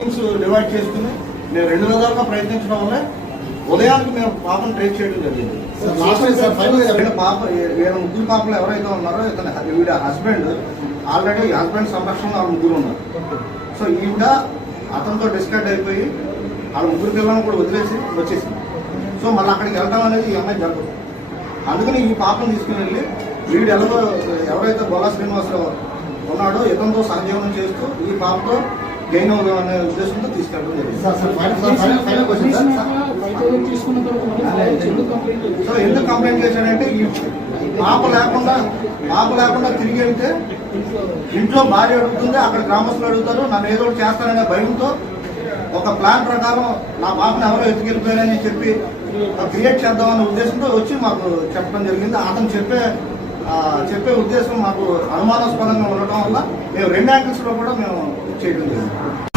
Divide చేసుకుని నేను రెండు విధాలుగా ప్రయత్నించడం వల్ల ఉదయానికి మేము పాపను ట్రేస్ చేయడం జరిగింది. పాప వీళ్ళ ముగ్గురు పాపలు ఎవరైతే ఉన్నారో ఇతను వీడి హస్బెండ్ ఆల్రెడీ హస్బెండ్ సంరక్షణలో వాళ్ళ ముగ్గురు ఉన్నారు. సో ఈవిడ అతనితో డిస్కట్ అయిపోయి వాళ్ళ ముగ్గురు పిల్లలను కూడా వదిలేసి వచ్చేసింది. సో మళ్ళీ అక్కడికి వెళ్ళడం అనేది ఈ అమ్మాయి జరగదు. అందుకని ఈ పాపను తీసుకుని వెళ్ళి వీడు ఎలాగో ఎవరైతే బొల్లా శ్రీనివాసరావు ఉన్నాడో ఇతనితో సంజీవనం చేస్తూ ఈ పాపతో గెయిన్ అవుదాం అనే ఉద్దేశంతో తీసుకెళ్ళడం జరిగింది సో ఎందుకు కంప్లైంట్ చేశాడంటే పాప లేకుండా పాప లేకుండా తిరిగి వెళ్తే ఇంట్లో భార్య అడుగుతుంది అక్కడ గ్రామస్తులు అడుగుతారు నన్ను ఏదో ఒకటి చేస్తారనే భయంతో ఒక ప్లాన్ ప్రకారం నా పాపను ఎవరో ఎత్తుకెళ్ళిపోయారని చెప్పి క్రియేట్ చేద్దామనే ఉద్దేశంతో వచ్చి మాకు చెప్పడం జరిగింది అతను చెప్పే చెప్పే ఉద్దేశం మాకు అనుమానాస్పదంగా ఉండటం వల్ల మేము రెండు యాంగిల్స్లో కూడా మేము చేయడం జరిగింది.